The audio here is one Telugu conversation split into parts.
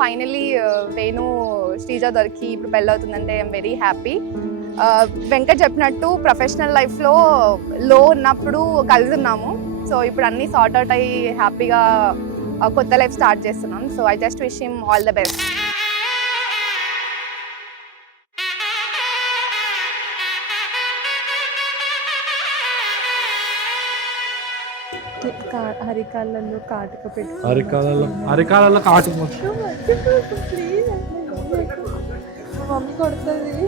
ఫైనలీ వేణు శ్రీజ దొరికి ఇప్పుడు పెళ్ళవుతుందంటే ఐఎమ్ వెరీ హ్యాపీ. వెంకట్ చెప్పినట్టు ప్రొఫెషనల్ లైఫ్లో లో ఉన్నప్పుడు కలుస్తున్నాము. సో ఇప్పుడు అన్నీ సార్ట్ అవుట్ అయ్యి హ్యాపీగా కొత్త లైఫ్ స్టార్ట్ చేస్తున్నాం. So I just wish him all the best. అరికాళ్ళలో కాటుక పెట్టు. అరికాలలో కాటుక ప్లీజ్ మమ్మీ కొడుతుంది.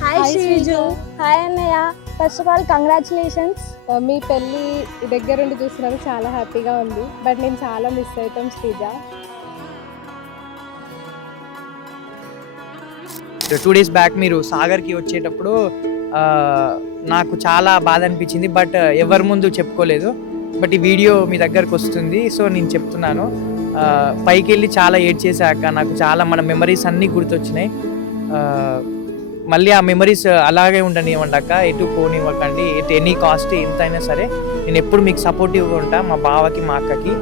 హాయ్ శ్రీజు. హాయ్ అన్నయ్య. First of all congratulations. మీ పెళ్ళి దగ్గరుండి చూసినందుకు చాలా హ్యాపీగా ఉంది. బట్ నేను చాలా మిస్ అవుతాం శ్రీజ. 2 days బ్యాక్ మీరు సాగర్కి వచ్చేటప్పుడు నాకు చాలా బాధ అనిపించింది. బట్ ఎవరి ముందు చెప్పుకోలేదు. బట్ ఈ వీడియో మీ దగ్గరకు వస్తుంది, సో నేను చెప్తున్నాను. పైకి వెళ్ళి చాలా ఏడ్ చేశాక నాకు చాలా మన మెమరీస్ అన్నీ గుర్తొచ్చినాయి. మళ్ళీ ఆ మెమరీస్ అలాగే ఉండనివ్వండాక ఎటు పోనివ్వకండి. ఎటు ఎనీ కాస్ట్ ఎంతైనా సరే నేను ఎప్పుడు మీకు సపోర్టివ్గా ఉంటా, మా బావకి మా అక్కకి.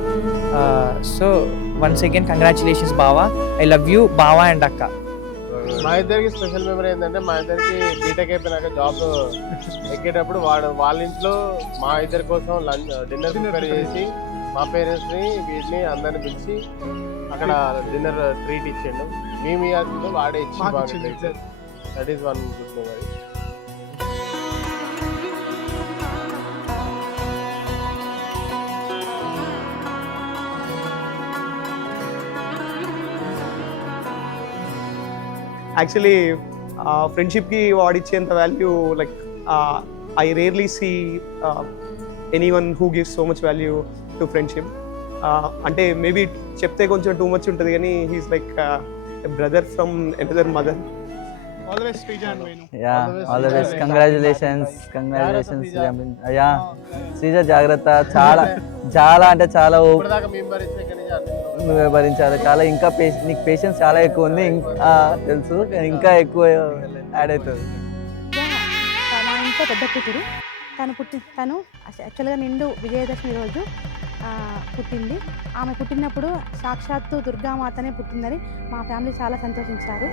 సో వన్స్ అగైన్ కంగ్రాచులేషన్స్ బావా. ఐ లవ్ యూ బావా అండ్ అక్క. మా ఇద్దరికి స్పెషల్ మెమరీ ఏంటంటే, మా ఇద్దరికి బీటెక్ అయిపోయినాక జాబ్ ఎక్కేటప్పుడు వాళ్ళ ఇంట్లో మా ఇద్దరి కోసం డిన్నర్ ప్రిపేర్ చేసి మా పేరెంట్స్ని వీటిని అందరిని పిలిచి అక్కడ డిన్నర్ ట్రీట్ ఇచ్చిండు. మేము ఇవ్వాల్సిందో వాడే ఇచ్చి. That is one good memory. Actually ఫ్రెండ్షిప్కి వాడిచ్చేంత value like I rarely see anyone who gives so much value to friendship. అంటే మేబీ చెప్తే కొంచెం టూ మచ్ ఉంటుంది, కానీ he's like brother from another mother. All the best Sreeja and Venu. All the best. Congratulations. Yeah Sreeja జాగ్రత్త. చాలా చాలా అంటే చాలా నువ్వే భరించాలి. చాలా ఇంకా నీకు పేషెన్స్ చాలా ఎక్కువ ఉంది. తెలుసు, ఇంకా ఎక్కువ యాడ్ అవుతుంది. మా ఇంట్లో పెద్ద కూతురు తను యాక్చువల్గా నిండు విజయదశమి రోజు పుట్టింది. ఆమె పుట్టినప్పుడు సాక్షాత్తు దుర్గామాతనే పుట్టిందని మా ఫ్యామిలీ చాలా సంతోషించారు.